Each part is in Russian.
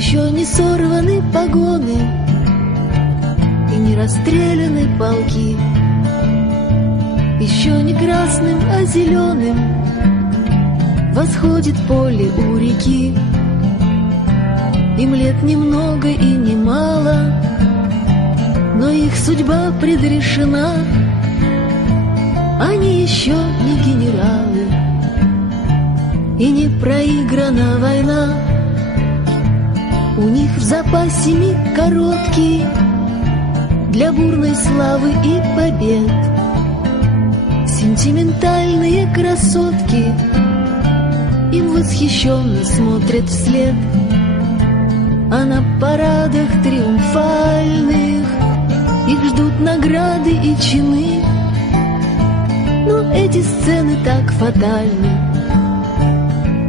Еще не сорваны погоны и не расстреляны полки. Еще не красным, а зеленым восходит поле у реки. Им лет немного и немало, но их судьба предрешена. Они еще не генералы, и не проиграна война. У них в запасе миг короткий для бурной славы и побед. Сентиментальные красотки им восхищенно смотрят вслед. А на парадах триумфальных их ждут награды и чины. Но эти сцены так фатальны,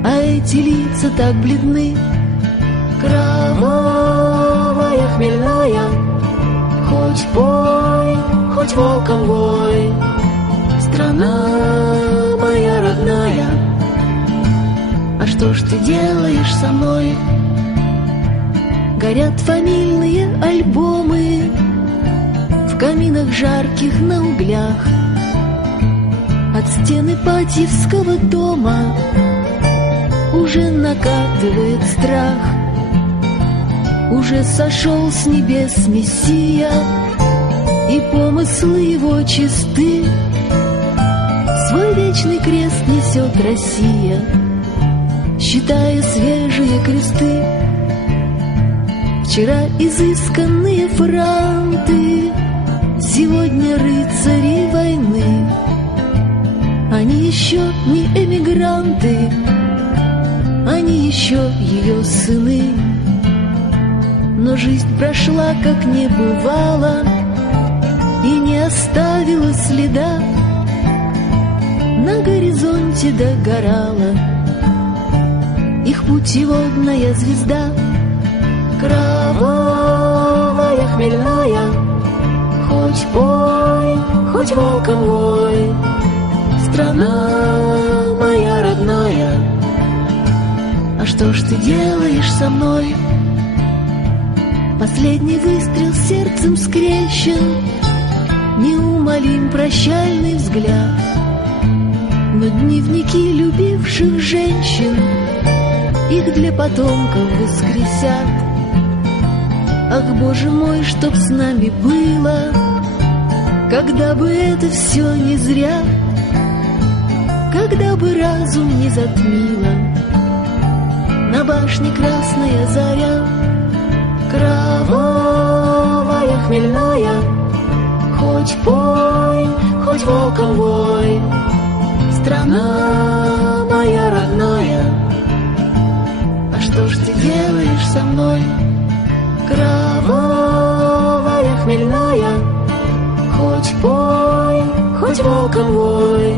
а эти лица так бледны. Кровавая, хмельная, хоть пой, хоть волком вой. Страна моя родная, а что ж ты делаешь со мной? Горят фамильные альбомы в каминах жарких на углях. От стены Ипатьевского дома уже накатывает страх. Уже сошел с небес Мессия, и помыслы его чисты. Свой вечный крест несет Россия, считая свежие кресты. Вчера изысканные франты, сегодня рыцари войны. Они еще не эмигранты, они еще ее сыны. Но жизнь прошла, как не бывало, и не оставила следа. На горизонте догорала их путеводная звезда. Кровавая, хмельная, хоть пой, хоть волком вой. Страна моя родная, а что ж ты делаешь со мной? Последний выстрел сердцем скрещен, неумолим прощальный взгляд. Но дневники любивших женщин их для потомков воскресят. Ах, Боже мой, чтоб с нами было, когда бы это все не зря, когда бы разум не затмила на башне красная заря. Кровавая, хмельная, хоть пой, хоть волком вой. Страна моя родная, а что ж ты делаешь со мной? Кровавая, хмельная, хоть пой, хоть волком вой.